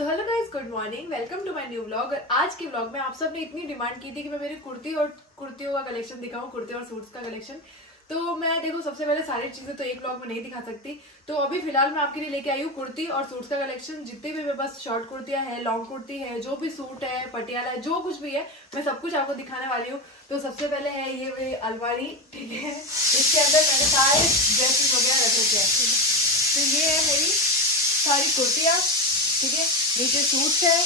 So hello guys, good morning, welcome to my new vlog. आज के vlog में आप सब ने इतनी डिमांड की थी कि मैं मेरी कुर्ती और कुर्तियों का कलेक्शन दिखाऊं, कुर्ती और सूट्स का कलेक्शन। तो मैं देखो सबसे पहले सारी चीजें तो एक व्लॉग में नहीं दिखा सकती, तो अभी फिलहाल मैं आपके लिए लेके आई हूँ कुर्ती और सूट्स का कलेक्शन। जितने भी मेरे पास शॉर्ट कुर्तियां है, लॉन्ग कुर्ती है, जो भी सूट है, पटियाला है, जो कुछ भी है, मैं सब कुछ आपको दिखाने वाली हूँ। तो सबसे पहले है ये मेरी अलमारी, ठीक है, इसके अंदर मैंने सारे ड्रेसेस वगैरह रखे थे, ठीक है। तो ये है मेरी सारी कुर्तियाँ, ठीक है, नीचे सूट्स है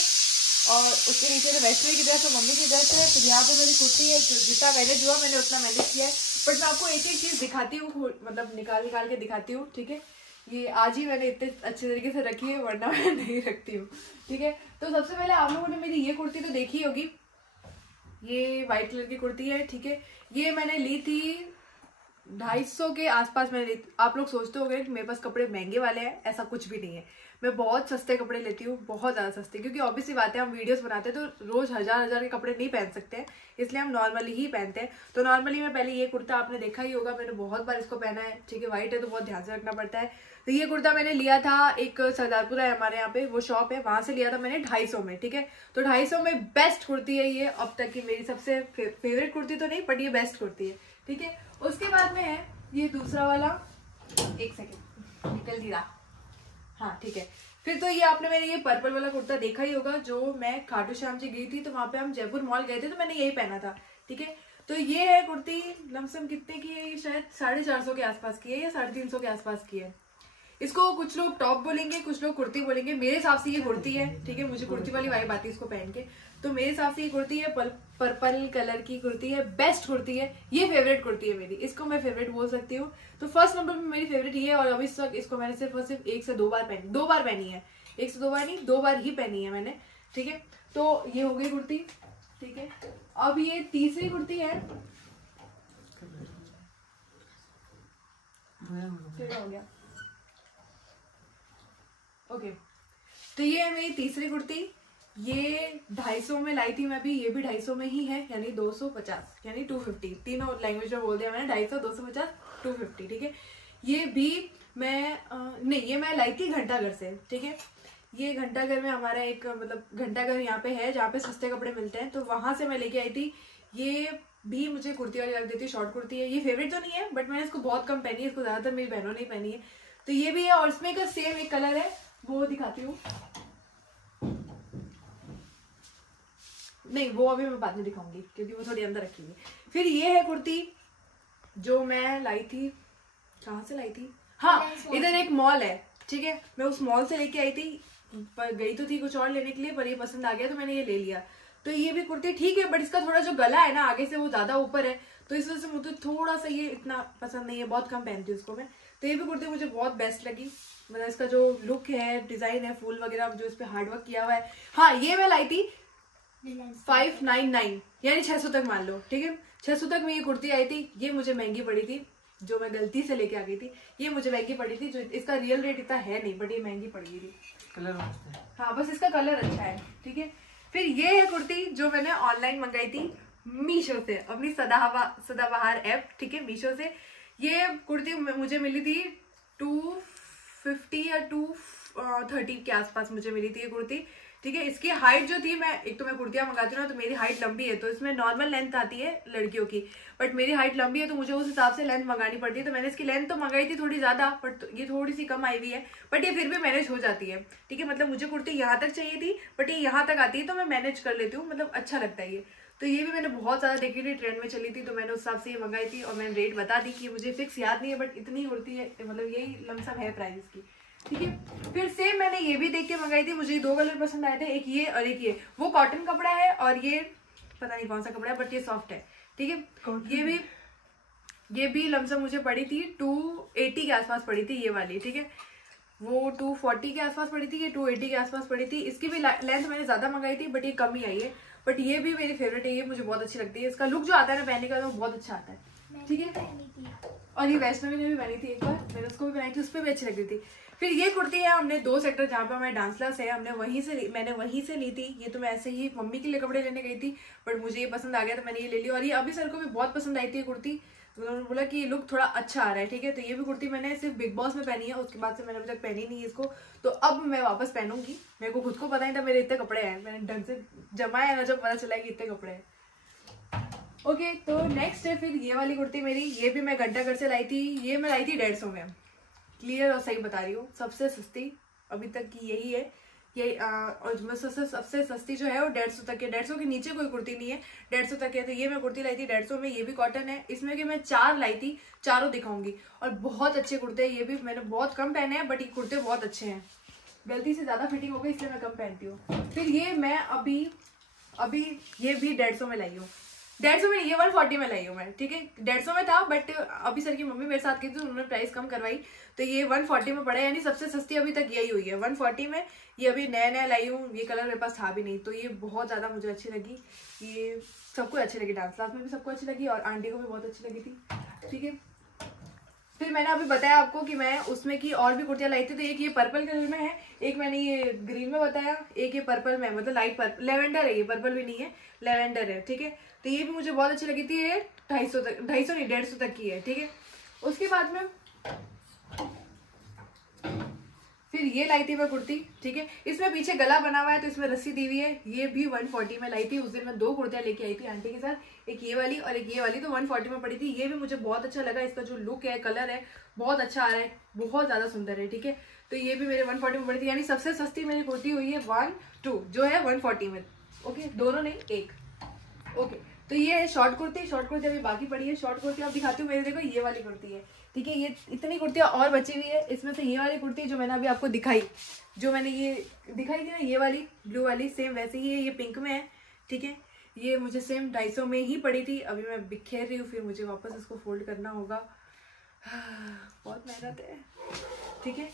और उसके नीचे तो वैष्णवी की ड्रेस और मम्मी की ड्रेस है। फिर यहाँ पे मेरी कुर्ती है, जितना मैनेज हुआ मैंने उतना मैनेज किया है, बट मैं आपको एक एक चीज दिखाती हूँ, मतलब निकाल के दिखाती हूँ, ठीक है। ये आज ही मैंने इतने अच्छे तरीके से रखी है, वरना मैं नहीं रखती हूँ, ठीक है। तो सबसे पहले आप लोगों ने मेरी ये कुर्ती तो देखी होगी, ये व्हाइट कलर की कुर्ती है, ठीक है। ये मैंने ली थी 250 के आसपास मैंने ली। आप लोग सोचते होंगे कि मेरे पास कपड़े महंगे वाले हैं, ऐसा कुछ भी नहीं है। मैं बहुत सस्ते कपड़े लेती हूँ, बहुत ज़्यादा सस्ते, क्योंकि ऑब्वियसली बात है, हम वीडियोस बनाते हैं तो रोज हजार के कपड़े नहीं पहन सकते हैं, इसलिए हम नॉर्मली ही पहनते हैं। तो नॉर्मली मैं पहले ये कुर्ता आपने देखा ही होगा, मैंने बहुत बार इसको पहना है, ठीक है। व्हाइट है तो बहुत ध्यान से रखना पड़ता है। तो ये कुर्ता मैंने लिया था, एक सरदारपुरा है हमारे यहाँ पे, वो शॉप है, वहां से लिया था मैंने 250 में, ठीक है। तो 250 में बेस्ट कुर्ती है ये, अब तक की मेरी सबसे फेवरेट कुर्ती तो नहीं, बट ये बेस्ट कुर्ती है, ठीक है। उसके बाद में है ये दूसरा वाला, एक सेकेंड निकल दी रहा, हाँ ठीक है। फिर तो ये आपने मेरे ये पर्पल वाला कुर्ता देखा ही होगा, जो मैं खाटू श्याम जी गई थी तो वहां पे हम जयपुर मॉल गए थे तो मैंने यही पहना था, ठीक है। तो ये है कुर्ती, लमसम कितने की है, शायद 450 के आसपास की है या 350 के आसपास की है। इसको कुछ लोग टॉप बोलेंगे, कुछ लोग कुर्ती बोलेंगे, मेरे हिसाब से ये कुर्ती है, ठीक है। मुझे कुर्ती वाली वाइब आती है इसको पहन के, तो मेरे हिसाब से ये कुर्ती है, पर्पल कलर की कुर्ती है, बेस्ट कुर्ती है, ये फेवरेट कुर्ती है मेरी, इसको मैं फेवरेट बोल सकती हूँ। तो फर्स्ट नंबर पे मेरी फेवरेट ये है, और अभी तक इसको मैंने सिर्फ 1 से 2 बार पहनी, 2 बार पहनी है, 1 से 2 बार नहीं, 2 बार ही पहनी है मैंने, ठीक है। तो ये हो गई कुर्ती, ठीक है। अब ये तीसरी कुर्ती है, हो गया, ओके। तो ये है मेरी तीसरी कुर्ती, ये 250 में लाई थी मैं भी, ये भी 250 में ही है, यानी 250 यानी 250, तीनों लैंग्वेज में बोल दिया मैंने, 250, 250, 250, ठीक है। ये भी मैं नहीं, ये मैं लाई थी घंटाघर से, ठीक है। ये घंटाघर में हमारा एक मतलब घंटाघर यहाँ पे है जहाँ पे सस्ते कपड़े मिलते हैं, तो वहां से मैं लेके आई थी। ये भी मुझे कुर्ती वाली लग देती, शॉर्ट कुर्ती है, ये फेवरेट तो नहीं है, बट मैंने इसको बहुत कम पहनी है, इसको ज्यादातर मेरी बहनों ने पहनी है। तो ये भी है, और इसमें का सेम एक कलर है, वो दिखाती हूँ, नहीं वो अभी मैं बाद में दिखाऊंगी क्योंकि वो थोड़ी अंदर रखी हुई। फिर ये है कुर्ती जो मैं लाई थी, कहाँ से लाई थी, हाँ इधर एक मॉल है, ठीक है, मैं उस मॉल से लेके आई थी, पर गई तो थी कुछ और लेने के लिए, पर ये पसंद आ गया तो मैंने ये ले लिया। तो ये भी कुर्ती ठीक है, बट इसका थोड़ा जो गला है ना आगे से वो ज्यादा ऊपर है, तो इस वजह से मुझे थोड़ा सा ये इतना पसंद नहीं है, बहुत कम पहनती हूँ उसको मैं। तो ये भी कुर्ती मुझे बहुत बेस्ट लगी, मतलब इसका जो लुक है, डिजाइन है, फूल वगैरह जो इस पे हार्डवर्क किया हुआ है। हाँ ये मैं लाई थी 599 यानी 600 तक मान लो, ठीक है, 600 तक में ये कुर्ती आई थी। ये मुझे महंगी पड़ी थी, जो मैं गलती से लेके आ गई थी, ये मुझे महंगी पड़ी थी, जो इसका रियल रेट इतना है नहीं, बट ये महंगी पड़ गई थी। कलर हाँ बस इसका कलर अच्छा है, ठीक है। फिर ये है कुर्ती जो मैंने ऑनलाइन मंगाई थी मीशो से, अपनी सदाबहार ऐप, ठीक है, मीशो से। ये कुर्ती मुझे मिली थी 250 या 230 के आसपास मुझे मिली थी ये कुर्ती, ठीक है। इसकी हाइट जो थी, मैं एक तो मैं कुर्तियां मंगाती हूँ ना, तो मेरी हाइट लंबी है, तो इसमें नॉर्मल लेंथ आती है लड़कियों की, बट मेरी हाइट लंबी है तो मुझे उस हिसाब से लेंथ मंगानी पड़ती है। तो मैंने इसकी लेंथ तो मंगाई थी थोड़ी ज्यादा, बट ये थोड़ी सी कम आई हुई है, बट ये फिर भी मैनेज हो जाती है, ठीक है। मतलब मुझे कुर्ती यहाँ तक चाहिए थी, बट ये यहाँ तक आती है तो मैं मैनेज कर लेती हूँ, मतलब अच्छा लगता है ये। तो ये भी मैंने बहुत ज्यादा देखी थी, ट्रेंड में चली थी, तो मैंने उस हिसाब से ये मंगाई थी, और मैंने रेट बता दी कि मुझे फिक्स याद नहीं है, बट इतनी कुर्ती है, मतलब यही लमसम है प्राइस की, ठीक है। फिर से मैंने ये भी देख के मंगाई थी, मुझे 2 कलर पसंद आए थे, एक ये और एक ये, वो कॉटन कपड़ा है और ये पता नहीं कौन सा कपड़ा है, बट ये सॉफ्ट है, ठीक है। ये भी लमसम मुझे पड़ी थी 280 के आसपास पड़ी थी ये वाली, ठीक है। वो 240 के आसपास पड़ी थी, ये 280 के आसपास पड़ी थी। इसकी भी लेंथ मैंने ज्यादा मंगाई थी, बट ये कम ही आई है, बट ये भी मेरी फेवरेट है, ये मुझे बहुत अच्छी लगती है, इसका लुक जो आता है ना पहनने का, वो बहुत अच्छा आता है, ठीक है। और ये वैष्णवी ने भी पहनी थी एक बार, मैंने उसको भी पहनी थी, उस पर भी अच्छी लग रही थी। फिर ये कुर्ती है, हमने 2 सेक्टर जहाँ पे हमारे डांस क्लास है, मैंने वहीं से ली थी। ये तो मैं ऐसे ही मम्मी के लिए कपड़े लेने गई थी, बट मुझे ये पसंद आ गया तो मैंने ये ले ली, और ये अभी सर को भी बहुत पसंद आई थी ये कुर्ती, तो उन्होंने बोला कि ये लुक थोड़ा अच्छा आ रहा है, ठीक है। तो ये भी कुर्ती मैंने सिर्फ बिग बॉस में पहनी है, उसके बाद से मैंने अभी तक पहनी नहीं है इसको। तो अब मैं वापस पहनूंगी। मेरे को खुद को पता नहीं था मेरे इतने कपड़े हैं, मैंने ढंग से जमाया है ना, जब पता चला कि इतने कपड़े हैं। ओके, तो नेक्स्ट है फिर ये वाली कुर्ती मेरी। ये भी मैं घंटाघर से लाई थी। ये मैं लाई थी 150 में, क्लियर और सही बता रही हूँ, सबसे सस्ती अभी तक की यही है। ये और सबसे सस्ती जो है वो 150 तक है। 150 के नीचे कोई कुर्ती नहीं है, 150 तक है। तो ये मैं कुर्ती लाई थी 150 में। ये भी कॉटन है। इसमें कि मैं 4 लाई थी, चारों दिखाऊंगी। और बहुत अच्छे कुर्ते हैं। ये भी मैंने बहुत कम पहने हैं, बट ये कुर्ते बहुत अच्छे हैं। गलती से ज्यादा फिटिंग हो गई इसलिए मैं कम पहनती हूँ। फिर ये मैं अभी ये भी 150 में लाई हूँ। 150 में, ये 140 में लाई हूँ मैं, ठीक है। 150 में था, बट अभी सर की मम्मी मेरे साथ गई थी तो उन्होंने प्राइस कम करवाई, तो ये 140 में पड़ा है। यानी सबसे सस्ती अभी तक यही हुई है, 140 में। ये अभी नया लाई हूँ। ये कलर मेरे पास था भी नहीं, तो ये बहुत ज्यादा मुझे अच्छी लगी। ये सबको अच्छी लगी, डांस क्लास में भी सबको अच्छी लगी और आंटी को भी बहुत अच्छी लगी थी, ठीक है। फिर मैंने अभी बताया आपको कि मैं उसमें की और भी कुर्तियां लाई थी। तो एक ये पर्पल कलर में है, एक मैंने ये ग्रीन में बताया, एक ये पर्पल में, मतलब लाइट पर्पल, लेवेंडर है ये, पर्पल भी नहीं है, लेवेंडर है, ठीक है। तो ये भी मुझे बहुत अच्छी लगी थी। ये 250 तक, 250 नहीं 150 तक की है, ठीक है। उसके बाद में फिर ये लाई थी मैं कुर्ती, ठीक है। इसमें पीछे गला बना हुआ है तो इसमें रस्सी दी हुई है। ये भी 140 में लाई थी। उस दिन मैं 2 कुर्तियां लेके आई थी आंटी के साथ, एक ये वाली और एक ये वाली, तो 140 में पड़ी थी। ये भी मुझे बहुत अच्छा लगा। इसका जो लुक है, कलर है, बहुत अच्छा आ रहा है, बहुत ज्यादा सुंदर है, ठीक है। तो ये भी मेरे 140 में पड़ी थी। यानी सबसे सस्ती मेरी कुर्ती हुई है 1-2 जो है 140 में, ओके। दोनों नहीं, एक, ओके। तो ये है शॉर्ट कुर्ती। शॉर्ट कुर्ती अभी बाकी पड़ी है। शॉर्ट कुर्ती अब दिखाती हूँ। मेरे देखो ये वाली कुर्ती है, ठीक है। ये इतनी कुर्तियां और बची हुई है। इसमें से ये वाली कुर्ती जो मैंने अभी आपको दिखाई, जो मैंने ये दिखाई थी ना, ये वाली ब्लू वाली, सेम वैसे ही है। ये पिंक में है, ठीक है। ये मुझे सेम 250 में ही पड़ी थी। अभी मैं बिखेर रही हूँ, फिर मुझे वापस इसको फोल्ड करना होगा, बहुत मेहनत है, ठीक है।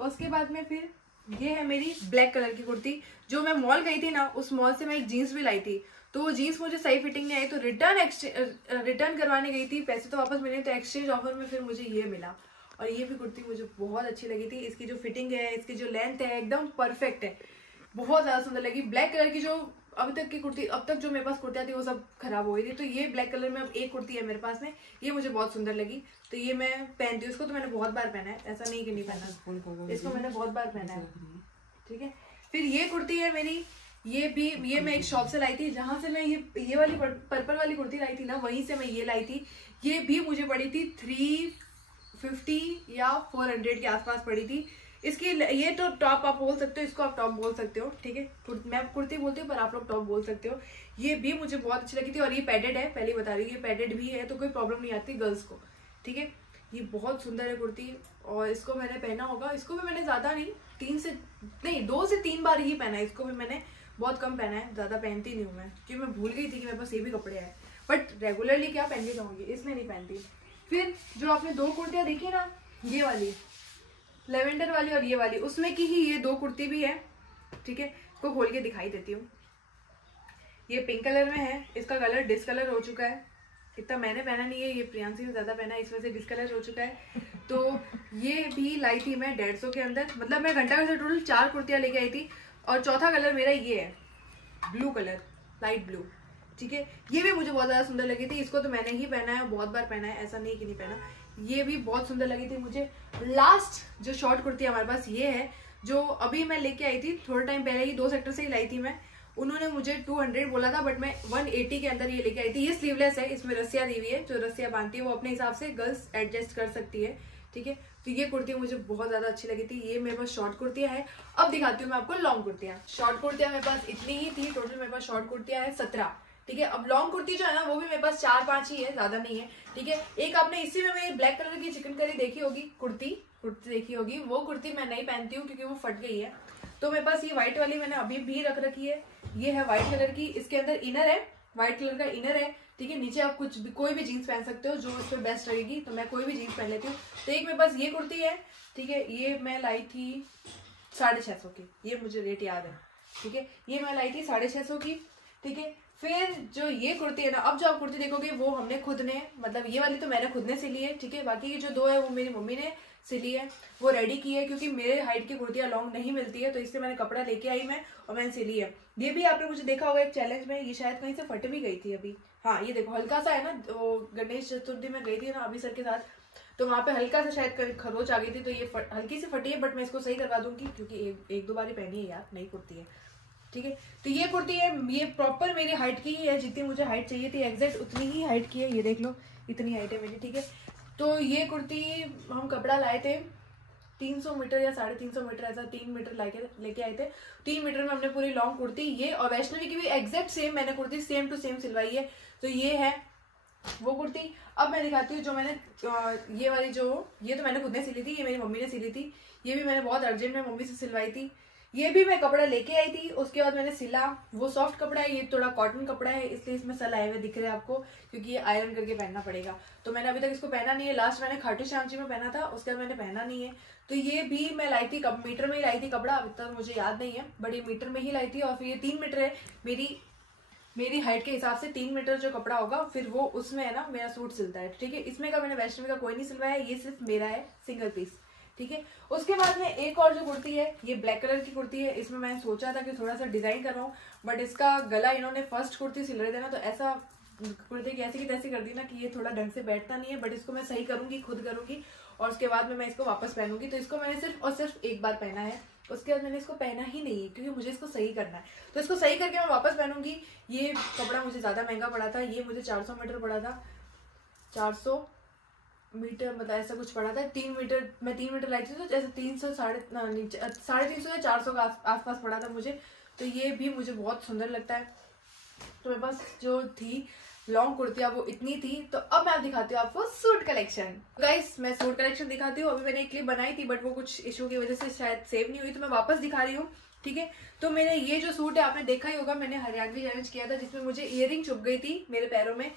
उसके बाद में फिर ये है मेरी ब्लैक कलर की कुर्ती। जो मैं मॉल गई थी ना, उस मॉल से मैं एक जीन्स भी लाई थी, तो वो जीन्स मुझे सही फिटिंग नहीं आई, तो रिटर्न करवाने गई थी। पैसे तो वापस मिले, तो एक्सचेंज ऑफर में फिर मुझे ये मिला। और ये भी कुर्ती मुझे बहुत अच्छी लगी थी। इसकी जो फिटिंग है, इसकी जो लेंथ है, एकदम परफेक्ट है, बहुत ज्यादा सुंदर लगी। ब्लैक कलर की जो अभी तक की कुर्ती, अब तक जो मेरे पास कुर्तियां थी वो सब खराब हो गई थी, तो ये ब्लैक कलर में अब एक कुर्ती है मेरे पास में, ये मुझे बहुत सुंदर लगी। तो ये मैं पहनती हूँ। इसको तो मैंने बहुत बार पहना है, ऐसा नहीं कि नहीं पहना, इसको मैंने बहुत बार पहना है, ठीक है। फिर ये कुर्ती है मेरी। ये मैं एक शॉप से लाई थी, जहां से मैं ये वाली पर्पल वाली कुर्ती लाई थी ना, वहीं से मैं ये लाई थी। ये भी मुझे पड़ी थी 350 या 400 के आसपास पड़ी थी। इसकी ये तो टॉप आप बोल सकते हो, इसको आप टॉप बोल सकते हो, ठीक है। मैं कुर्ती बोलती हूँ पर आप लोग टॉप बोल सकते हो। ये भी मुझे बहुत अच्छी लगी थी। और ये पैडेड है, पहले बता रही हूँ, ये पैडेड भी है, तो कोई प्रॉब्लम नहीं आती गर्ल्स को, ठीक है। ये बहुत सुंदर है कुर्ती, और इसको मैंने पहना होगा। इसको भी मैंने ज्यादा नहीं, 2 से 3 बार ही पहना है। इसको भी मैंने बहुत कम पहना है, ज्यादा पहनती नहीं हूँ मैं, क्योंकि मैं भूल गई थी कि मेरे पास ये भी कपड़े हैं, बट रेगुलरली क्या पहन के जाऊंगी, इसलिए नहीं पहनती। फिर जो आपने 2 कुर्तियां देखी ना, ये वाली लेवेंडर वाली और ये वाली, उसमें की ही ये 2 कुर्ती भी है, ठीक है। इसको खोल के दिखाई देती हूँ। ये पिंक कलर में है, इसका कलर डिस्कलर हो चुका है। इतना मैंने पहना नहीं है, ये प्रियांशी ने ज्यादा पहना है, इसमें से डिस्कलर हो चुका है। तो ये भी लाई थी मैं 150 के अंदर, मतलब मैं घंटा से टोटल 4 कुर्तियां लेके आई थी। और चौथा कलर मेरा ये है, ब्लू कलर, लाइट ब्लू, ठीक है। ये भी मुझे बहुत ज्यादा सुंदर लगी थी। इसको तो मैंने ही पहना है, बहुत बार पहना है, ऐसा नहीं कि नहीं पहना। ये भी बहुत सुंदर लगी थी मुझे। लास्ट जो शॉर्ट कुर्ती हमारे पास ये है, जो अभी मैं लेके आई थी थोड़ा टाइम पहले ही, 2 सेक्टर से ही लाई थी मैं। उन्होंने मुझे 200 बोला था, बट मैं 180 के अंदर ये लेके आई थी। ये स्लीवलेस है, इसमें रस्सियां दी हुई है, जो रस्सियां बांधती है वो अपने हिसाब से गर्ल्स एडजस्ट कर सकती है, ठीक है। तो ये कुर्ती मुझे बहुत ज्यादा अच्छी लगी थी। ये मेरे पास शॉर्ट कुर्तियां है। अब दिखाती हूँ मैं आपको लॉन्ग कुर्तियां। शॉर्ट कुर्तियां मेरे पास इतनी ही थी, टोटल मेरे पास शॉर्ट कुर्तियां है 17, ठीक है। अब लॉन्ग कुर्ती जो है ना, वो भी मेरे पास 4-5 ही है, ज्यादा नहीं है, ठीक है। एक आपने इसी में मेरी ब्लैक कलर की चिकनकारी देखी होगी, कुर्ती देखी होगी, वो कुर्ती मैं नहीं पहनती हूँ क्योंकि वो फट गई है। तो मेरे पास ये व्हाइट वाली मैंने अभी भी रख रखी है। ये है व्हाइट कलर की, इसके अंदर इनर है, व्हाइट कलर का इनर है, ठीक है। नीचे आप कोई भी जीन्स पहन सकते हो जो उस पर बेस्ट रहेगी, तो मैं कोई भी जीन्स पहन लेती हूँ। तो एक मेरे पास ये कुर्ती है, ठीक है। ये मैं लाई थी 650 की, ये मुझे रेट याद है, ठीक है। ये मैं लाई थी 650 की, ठीक है। फिर जो ये कुर्ती है ना, अब जो आप कुर्ती देखोगे वो हमने खुद ने, मतलब ये वाली तो मैंने खुद ने सिली है, ठीक है। बाकी ये जो 2 है वो मेरी मम्मी ने सिली है, वो रेडी की है, क्योंकि मेरे हाइट की कुर्तियां लॉन्ग नहीं मिलती है, तो इससे मैंने कपड़ा लेके आई मैं और मैंने सिली है। ये भी आपने मुझे देखा होगा एक चैलेंज में, ये शायद कहीं से फट भी गई थी अभी, हाँ ये देखो हल्का सा है ना, वो गणेश चतुर्थी में गई थी ना अभी सर के साथ, तो वहाँ पे हल्का सा शायद खरोच आ गई थी, तो ये हल्की सी फटी है, बट मैं इसको सही करवा दूंगी क्योंकि एक दो बार ही पहनी है यार, नई कुर्ती है। ठीक है, तो ये कुर्ती है, ये प्रॉपर मेरी हाइट की ही है, जितनी मुझे हाइट चाहिए थी एग्जैक्ट उतनी ही हाइट की है, ये देख लो इतनी हाइट है मेरी। ठीक है, तो ये कुर्ती हम कपड़ा लाए थे 300 मीटर या 350 मीटर, ऐसा 3 मीटर लेके आए थे। 3 मीटर में हमने पूरी लॉन्ग कुर्ती ये और वैष्णवी की भी एग्जैक्ट सेम मैंने कुर्ती सेम टू सेम सिलवाई है। तो ये है वो कुर्ती। अब मैं दिखाती हूँ जो मैंने ये वाली, जो ये तो मैंने खुद ने सिली थी, ये मेरी मम्मी ने सिली थी, ये भी मैंने बहुत अर्जेंट में मम्मी से सिलवाई थी। ये भी मैं कपड़ा लेके आई थी, उसके बाद मैंने सिला। वो सॉफ्ट कपड़ा है, ये थोड़ा कॉटन कपड़ा है, इसलिए इसमें सल आए हुए दिख रहे हैं आपको, क्योंकि ये आयरन करके पहनना पड़ेगा। तो मैंने अभी तक इसको पहना नहीं है, लास्ट मैंने खाटू श्याम जी में पहना था, उसके बाद मैंने पहना नहीं है। तो ये भी मैं लाई थी, मीटर में ही लाई थी कपड़ा, अभी तक मुझे याद नहीं है, बट ये मीटर में ही लाई थी। और फिर ये 3 मीटर है, मेरी हाइट के हिसाब से 3 मीटर जो कपड़ा होगा फिर वो उसमें है ना मेरा सूट सिलता है। ठीक है, इसमें का मैंने वैष्णवी का कोई नहीं सिलवाया, ये सिर्फ मेरा है सिंगल पीस। ठीक है, उसके बाद में एक और जो कुर्ती है, ये ब्लैक कलर की कुर्ती है। इसमें मैंने सोचा था कि थोड़ा सा डिजाइन करवाऊं, बट इसका गला इन्होंने फर्स्ट कुर्ती सिल रहे थे ना, तो ऐसा कुर्ती की ऐसी की तैसी कर दी ना कि ये थोड़ा ढंग से बैठता नहीं है। बट इसको मैं सही करूंगी, खुद करूंगी, और उसके बाद में मैं इसको वापस पहनूंगी। तो इसको मैंने सिर्फ और सिर्फ एक बार पहना है, उसके बाद मैंने इसको पहना ही नहीं है, क्योंकि मुझे इसको सही करना है। तो इसको सही करके मैं वापस पहनूंगी। ये कपड़ा मुझे ज्यादा महंगा पड़ा था, ये मुझे 400 मीटर पड़ा था, 400 मीटर मतलब ऐसा कुछ पड़ा था। 3 मीटर, मैं 3 मीटर लाई थी, तो जैसे 300 350 या 400 का आसपास पड़ा था मुझे। तो ये भी मुझे बहुत सुंदर लगता है। तो मेरे पास जो थी लॉन्ग कुर्तियाँ वो इतनी थी। तो अब मैं दिखाती हूँ आपको सूट कलेक्शन। गाइस मैं सूट कलेक्शन दिखाती हूँ। अभी मैंने एक क्लिप बनाई थी, बट वो कुछ इशू की वजह से शायद सेव नहीं हुई, तो मैं वापस दिखा रही हूँ। ठीक है, तो मेरे ये जो सूट है आपने देखा ही होगा, मैंने हरियाणवी चैलेंज किया था, जिसमें मुझे इयरिंग चुभ गई थी मेरे पैरों में,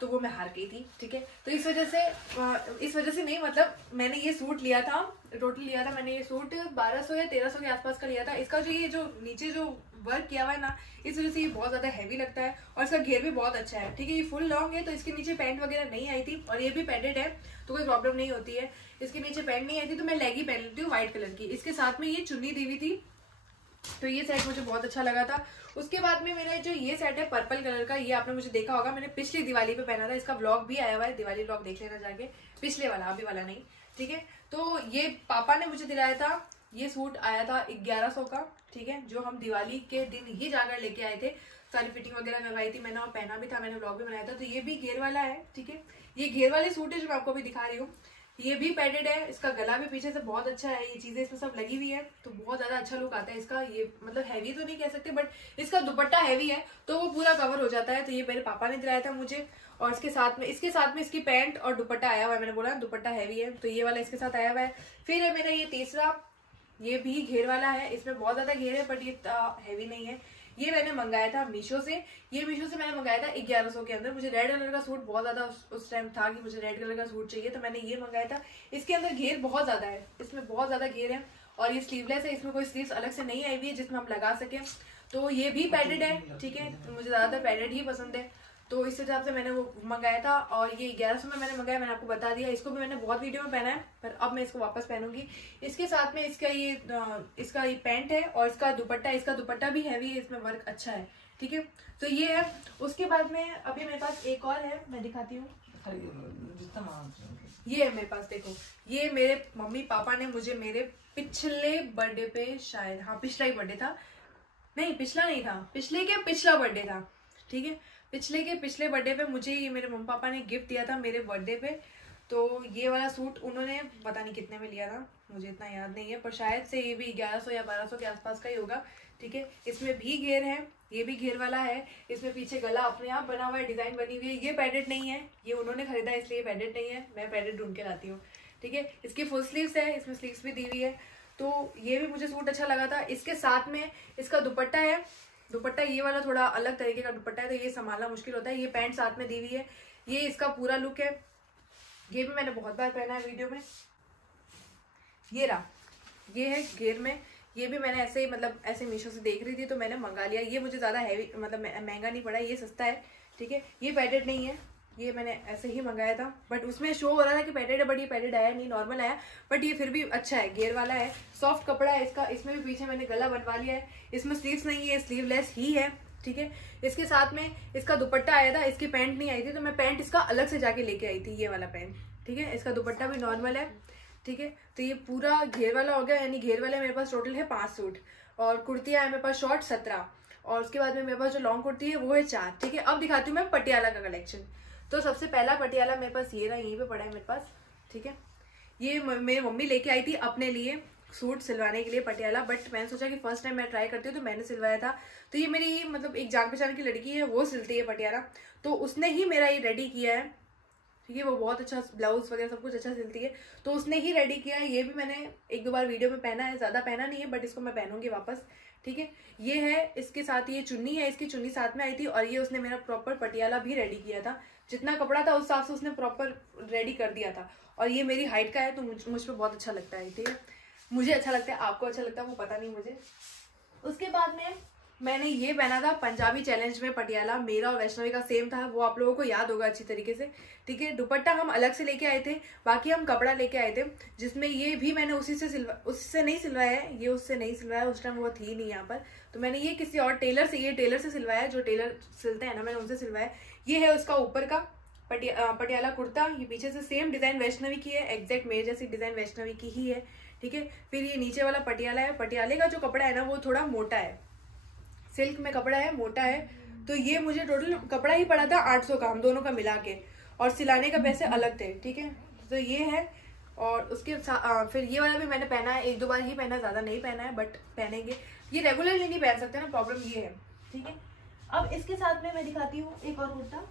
तो वो मैं हार गई थी। ठीक है, तो इस वजह से नहीं, मतलब मैंने ये सूट लिया था, टोटल लिया था मैंने ये सूट 1200 या 1300 के आसपास का लिया था। इसका जो ये जो नीचे जो वर्क किया हुआ है ना, इस वजह से ये बहुत ज्यादा हैवी लगता है, और इसका घेर भी बहुत अच्छा है। ठीक है, ये फुल लॉन्ग है, तो इसके नीचे पैंट वगैरह नहीं आई थी, और ये भी पैडेड है, तो कोई प्रॉब्लम नहीं होती है। इसके नीचे पैंट नहीं आई थी, तो मैं लेगी पहन लेती हूँ व्हाइट कलर की। इसके साथ में ये चुन्नी दी हुई थी, तो ये सेट मुझे बहुत अच्छा लगा था। उसके बाद में मेरा जो ये सेट है पर्पल कलर का, ये आपने मुझे देखा होगा, मैंने पिछली दिवाली पे पहना था, इसका व्लॉग भी आया हुआ है, दिवाली व्लॉग देख लेना जाके, पिछले वाला, अभी वाला नहीं। ठीक है, तो ये पापा ने मुझे दिलाया था, ये सूट आया था 1100 का। ठीक है, जो हम दिवाली के दिन ही जाकर लेके आए थे, सारी फिटिंग वगैरह करवाई थी मैंने, और पहना भी था, मैंने व्लॉग भी बनाया था। तो ये भी घेर वाला है। ठीक है, ये घेर वाले सूट है जो मैं आपको अभी दिखा रही हूँ, ये भी पैडेड है, इसका गला भी पीछे से बहुत अच्छा है, ये चीजें इसमें सब लगी हुई है, तो बहुत ज्यादा अच्छा लुक आता है इसका। ये मतलब हैवी तो नहीं कह सकते, बट इसका दुपट्टा हैवी है, तो वो पूरा कवर हो जाता है। तो ये मेरे पापा ने दिलाया था मुझे, और इसके साथ में इसकी पैंट और दुपट्टा आया हुआ है। मैंने बोला दुपट्टा हैवी है, तो ये वाला इसके साथ आया हुआ है। फिर है मेरा ये तीसरा, ये भी घेर वाला है, इसमें बहुत ज्यादा घेर है, बट ये हैवी नहीं है। ये मैंने मंगाया था मीशो से, ये मीशो से मैंने मंगाया था 1100 के अंदर। मुझे रेड कलर का सूट बहुत ज्यादा उस टाइम था कि मुझे रेड कलर का सूट चाहिए, तो मैंने ये मंगाया था। इसके अंदर घेर बहुत ज्यादा है, इसमें बहुत ज्यादा घेर है, और ये स्लीवलेस है, इसमें कोई स्लीव्स अलग से नहीं आई हुई है जिसमें हम लगा सके। तो ये भी पैडेड है। ठीक है, तो मुझे ज्यादातर पैडेड ही पसंद है, तो इस हिसाब से मैंने वो मंगाया था। और ये 1100 में मैंने मंगाया, मैंने आपको बता दिया। इसको भी मैंने बहुत वीडियो में पहना है, पर अब मैं इसको वापस पहनूंगी। इसके साथ में इसका ये पैंट है, और इसका दुपट्टा भी हैवी है, इसमें वर्क अच्छा है। ठीक है, तो ये है। उसके बाद में अभी मेरे पास एक और है, मैं दिखाती हूँ। ये है मेरे पास, देखो, ये मेरे मम्मी पापा ने मुझे मेरे पिछले बर्थडे पे, शायद हाँ पिछला ही बर्थडे था, नहीं पिछला नहीं था, पिछला बर्थडे था। ठीक है, पिछले बर्थडे पे मुझे ये मेरे मम्मी पापा ने गिफ्ट दिया था मेरे बर्थडे पे। तो ये वाला सूट उन्होंने पता नहीं कितने में लिया था, मुझे इतना याद नहीं है, पर शायद से ये भी 1100 या 1200 के आसपास का ही होगा। ठीक है, इसमें भी घेर है, ये भी घेर वाला है, इसमें पीछे गला अपने आप बना हुआ है, डिजाइन बनी हुई है। ये पैडेड नहीं है, ये उन्होंने खरीदा इसलिए पैडेड नहीं है, मैं पैडेड ढूंढ के लाती हूँ। ठीक है, इसकी फुल स्लीव्स है, इसमें स्लीव्स भी दी हुई है, तो ये भी मुझे सूट अच्छा लगा था। इसके साथ में इसका दुपट्टा है, दुपट्टा ये वाला थोड़ा अलग तरीके का दुपट्टा है, तो ये संभालना मुश्किल होता है। ये पैंट साथ में दी हुई है, ये इसका पूरा लुक है। ये भी मैंने बहुत बार पहना है वीडियो में। ये रहा, ये है घेर में, ये भी मैंने ऐसे ही मतलब ऐसे मीशो से देख रही थी तो मैंने मंगा लिया। ये मुझे ज्यादा हैवी मतलब महंगा नहीं पड़ा, ये सस्ता है। ठीक है, ये पैडेड नहीं है, ये मैंने ऐसे ही मंगाया था, बट उसमें शो हो रहा था कि पैडेड है, बट ये पैडेड आया नहीं, नॉर्मल आया, बट ये फिर भी अच्छा है, घेर वाला है, सॉफ्ट कपड़ा है इसका। इसमें भी पीछे मैंने गला बनवा लिया है, इसमें स्लीव्स नहीं है, स्लीवलेस ही है। ठीक है। इसके साथ में इसका दुपट्टा आया था, इसकी पैंट नहीं आई थी तो मैं पैंट इसका अलग से जाके लेके आई थी, ये वाला पैंट, ठीक है। इसका दुपट्टा भी नॉर्मल है, ठीक है। तो ये पूरा घेर वाला हो गया, यानी घेर वाले मेरे पास टोटल है 5 सूट, और कुर्तियां है मेरे पास शॉर्ट 17, और उसके बाद में मेरे पास जो लॉन्ग कुर्ती है वो है 4, ठीक है। अब दिखाती हूँ मैं पटियाला का कलेक्शन। तो सबसे पहला पटियाला मेरे पास ये रहा, यहीं पे पड़ा है मेरे पास, ठीक है। ये मेरी मम्मी लेके आई थी अपने लिए सूट सिलवाने के लिए पटियाला, बट मैंने सोचा कि फर्स्ट टाइम मैं ट्राई करती हूँ तो मैंने सिलवाया था। तो ये मेरी मतलब एक जान पहचान की लड़की है, वो सिलती है पटियाला, तो उसने ही मेरा ये रेडी किया है, ठीक है। वो बहुत अच्छा ब्लाउज वगैरह सब कुछ अच्छा सिलती है, तो उसने ही रेडी किया है। ये भी मैंने 1-2 बार वीडियो में पहना है, ज़्यादा पहना नहीं है, बट इसको मैं पहनूंगी वापस, ठीक है। ये है, इसके साथ ये चुन्नी है, इसकी चुन्नी साथ में आई थी, और ये उसने मेरा प्रॉपर पटियाला भी रेडी किया था, जितना कपड़ा था उस हिसाब से उसने प्रॉपर रेडी कर दिया था। और ये मेरी हाइट का है तो मुझ पर बहुत अच्छा लगता है, ठीक है। मुझे अच्छा लगता है, आपको अच्छा लगता है वो पता नहीं मुझे। उसके बाद में मैंने ये पहना था पंजाबी चैलेंज में पटियाला, मेरा और वैष्णवी का सेम था, वो आप लोगों को याद होगा अच्छी तरीके से, ठीक है। दुपट्टा हम अलग से लेके आए थे, बाकी हम कपड़ा लेके आए थे, जिसमें ये भी मैंने उससे नहीं सिलवाया है, ये उससे नहीं सिलवाया, उस टाइम वो थी नहीं यहाँ पर, तो मैंने ये किसी और टेलर से सिलवाया, जो टेलर सिलते हैं ना, मैंने उनसे सिलवाया। ये है उसका ऊपर का पटियाला कुर्ता, ये पीछे से सेम डिजाइन वैष्णवी की है, एग्जैक्ट मेरे जैसी डिजाइन वैष्णवी की ही है, ठीक है। फिर ये नीचे वाला पटियाला है, पटियाले का जो कपड़ा है ना वो थोड़ा मोटा है, सिल्क में कपड़ा है, मोटा है, तो ये मुझे टोटल कपड़ा ही पड़ा था 800 का, हम दोनों का मिला के, और सिलाने का पैसे अलग थे, ठीक है। तो ये है, और उसके फिर ये वाला भी मैंने पहना है, 1-2 बार ही पहना, ज़्यादा नहीं पहना है, बट पहनेंगे, ये रेगुलरली नहीं पहन सकते ना, प्रॉब्लम ये है, ठीक है। अब इसके साथ में मैं दिखाती हूँ एक और कुर्ता।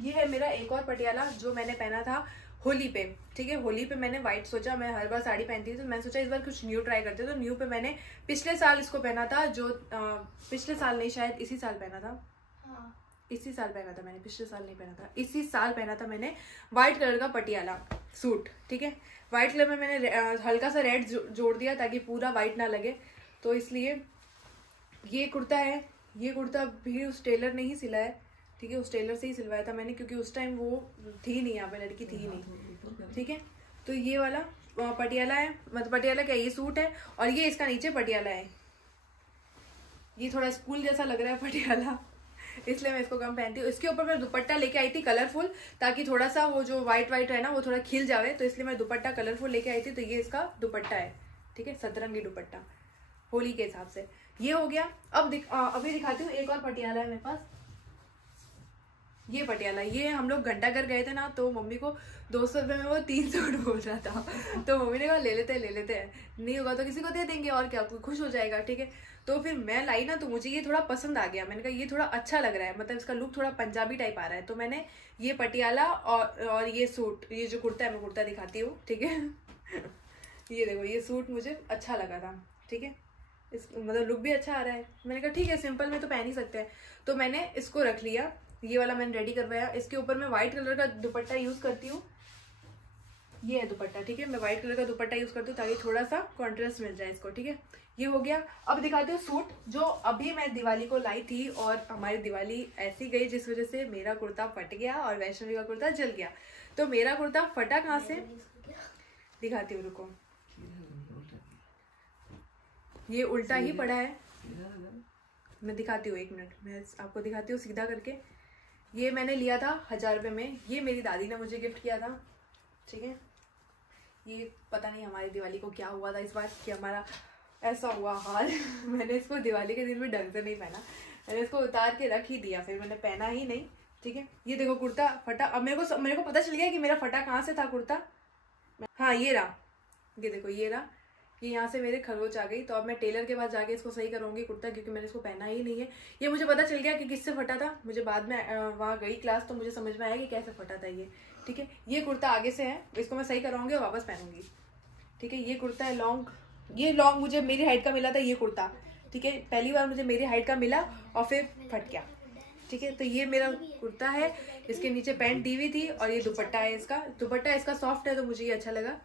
ये है मेरा एक और पटियाला जो मैंने पहना था होली पे, ठीक है। होली पे मैंने व्हाइट सोचा, मैं हर बार साड़ी पहनती थी, तो मैंने सोचा इस बार कुछ न्यू ट्राई करते, तो न्यू पे मैंने पिछले साल इसको पहना था, जो पिछले साल नहीं, शायद इसी साल पहना था, हाँ इसी साल पहना था मैंने, पिछले साल नहीं पहना था, इसी साल पहना था मैंने व्हाइट कलर का पटियाला सूट, ठीक है। व्हाइट कलर में मैंने हल्का सा रेड जोड़ दिया ताकि पूरा व्हाइट ना लगे, तो इसलिए ये कुर्ता है। ये कुर्ता भी उस टेलर ने ही सिला है, ठीक है, उस टेलर से ही सिलवाया था मैंने, क्योंकि उस टाइम वो थी नहीं यहाँ पे, लड़की थी नहीं, ठीक है। तो ये वाला पटियाला है, मतलब पटियाला क्या, ये सूट है, और ये इसका नीचे पटियाला है। ये थोड़ा स्कूल जैसा लग रहा है पटियाला, इसलिए मैं इसको कम पहनती हूँ। इसके ऊपर मैं दुपट्टा लेके आई थी कलरफुल, ताकि थोड़ा सा वो जो व्हाइट है ना वो थोड़ा खिल जावे, तो इसलिए मैं दुपट्टा कलरफुल लेके आई थी। तो ये इसका दुपट्टा है, ठीक है, सतरंगी दुपट्टा होली के हिसाब से। ये हो गया। अब अभी दिखाती हूँ एक और पटियाला है मेरे पास, ये पटियाला। ये हम लोग घंटाघर गए थे ना, तो मम्मी को 200 रुपये में वो 3 सूट बोल रहा था, तो मम्मी ने कहा ले लेते हैं, नहीं होगा तो किसी को दे देंगे, और क्या, कोई खुश हो जाएगा, ठीक है। तो फिर मैं लाई ना, तो मुझे ये थोड़ा पसंद आ गया, मैंने कहा ये थोड़ा अच्छा लग रहा है, मतलब इसका लुक थोड़ा पंजाबी टाइप आ रहा है, तो मैंने ये पटियाला और ये सूट, ये जो कुर्ता है, मैं कुर्ता दिखाती हूँ, ठीक है। ये देखो, ये सूट मुझे अच्छा लगा था, ठीक है, इस मतलब लुक भी अच्छा आ रहा है, मैंने कहा ठीक है, सिंपल में तो पहन ही सकते हैं, तो मैंने इसको रख लिया। ये वाला मैंने रेडी करवाया। इसके ऊपर मैं व्हाइट कलर का दुपट्टा यूज करती हूँ, ये है दुपट्टा, ठीक है, मैं व्हाइट कलर का दुपट्टा यूज करती हूँ ताकि थोड़ा सा कॉन्ट्रास्ट मिल जाए इसको, ठीक है। ये हो गया। अब दिखाती हूँ सूट जो अभी मैं दिवाली को लाई थी, और हमारी दिवाली ऐसी गई जिस वजह से मेरा कुर्ता फट गया और वैष्णवी का कुर्ता जल गया। तो मेरा कुर्ता फटा कहाँ से, दिखाती हूँ, रुको, ये उल्टा ही पड़ा है, मैं दिखाती हूँ, 1 मिनट, मैं आपको दिखाती हूँ सीधा करके। ये मैंने लिया था 1000 रुपये में, ये मेरी दादी ने मुझे गिफ्ट किया था, ठीक है। ये पता नहीं हमारी दिवाली को क्या हुआ था इस बार कि हमारा ऐसा हुआ हाल। मैंने इसको दिवाली के दिन भी ढंग से नहीं पहना, मैंने इसको उतार के रख ही दिया, फिर मैंने पहना ही नहीं, ठीक है। ये देखो कुर्ता फटा। अब मेरे को पता चल गया कि मेरा फटा कहाँ से था कुर्ता। हाँ ये रहा, ये देखो, ये रहा, ये यहाँ से मेरे खरोच आ गई। तो अब मैं टेलर के पास जाके इसको सही करूँगी कुर्ता, क्योंकि मैंने इसको पहना ही नहीं है। ये मुझे पता चल गया कि किससे फटा था, मुझे बाद में वहाँ गई क्लास तो मुझे समझ में आया कि कैसे फटा था ये, ठीक है। ये कुर्ता आगे से है, इसको मैं सही कराऊंगी और वापस पहनूंगी, ठीक है। ये कुर्ता है लॉन्ग, ये लॉन्ग मुझे मेरी हाइट का मिला था ये कुर्ता, ठीक है, पहली बार मुझे मेरी हाइट का मिला और फिर फट गया, ठीक है। तो ये मेरा कुर्ता है, इसके नीचे पैंट दी हुई थी, और ये दुपट्टा है, इसका दुपट्टा इसका सॉफ्ट है तो मुझे ये अच्छा लगा,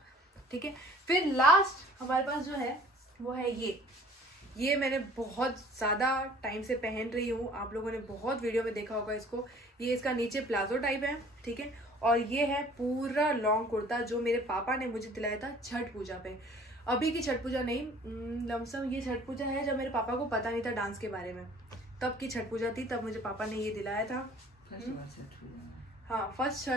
ठीक है। फिर लास्ट हमारे पास जो है वो है ये मैंने बहुत ज़्यादा टाइम से पहन रही हूँ, आप लोगों ने बहुत वीडियो में देखा होगा इसको। ये इसका नीचे प्लाजो टाइप है, ठीक है, और ये है पूरा लॉन्ग कुर्ता जो मेरे पापा ने मुझे दिलाया था छठ पूजा पे। अभी की छठ पूजा नहीं, लमसम ये छठ पूजा है जब मेरे पापा को पता नहीं था डांस के बारे में, तब की छठ पूजा थी, तब मुझे पापा ने ये दिलाया था। हाँ, फर्स्ट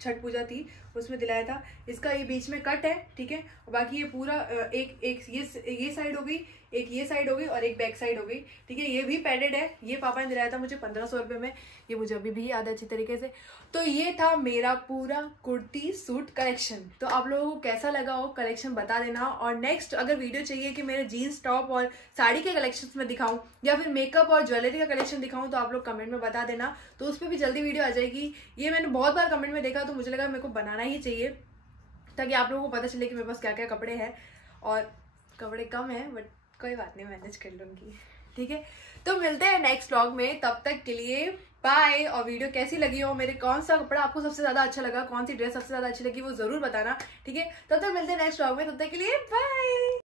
छठ पूजा थी, उसमें दिलाया था। इसका ये बीच में कट है, ठीक है, और बाकी ये पूरा एक ये साइड हो गई, एक ये साइड हो गई और एक बैक साइड हो गई, ठीक है। ये भी पैडेड है, ये पापा ने दिलाया था मुझे 1500 रुपये में, ये मुझे अभी भी याद है अच्छी तरीके से। तो ये था मेरा पूरा कुर्ती सूट कलेक्शन। तो आप लोगों को कैसा लगा हो कलेक्शन बता देना। और नेक्स्ट अगर वीडियो चाहिए कि मेरे जीन्स टॉप और साड़ी के कलेक्शंस में दिखाऊं या फिर मेकअप और ज्वेलरी का कलेक्शन दिखाऊं, तो आप लोग कमेंट में बता देना, तो उस पर भी जल्दी वीडियो आ जाएगी। ये मैंने बहुत बार कमेंट में देखा, तो मुझे लगा मेरे को बनाना ही चाहिए, ताकि आप लोगों को पता चले कि मेरे पास क्या क्या कपड़े हैं। और कपड़े कम है बट कोई बात नहीं, मैनेज कर लूंगी, ठीक है। तो मिलते हैं नेक्स्ट व्लॉग में, तब तक के लिए बाय। और वीडियो कैसी लगी हो, मेरे कौन सा कपड़ा आपको सबसे ज्यादा अच्छा लगा, कौन सी ड्रेस सबसे ज्यादा अच्छी लगी, वो जरूर बताना, ठीक है। तब तक मिलते हैं नेक्स्ट व्लॉग में, तब तक के लिए बाय।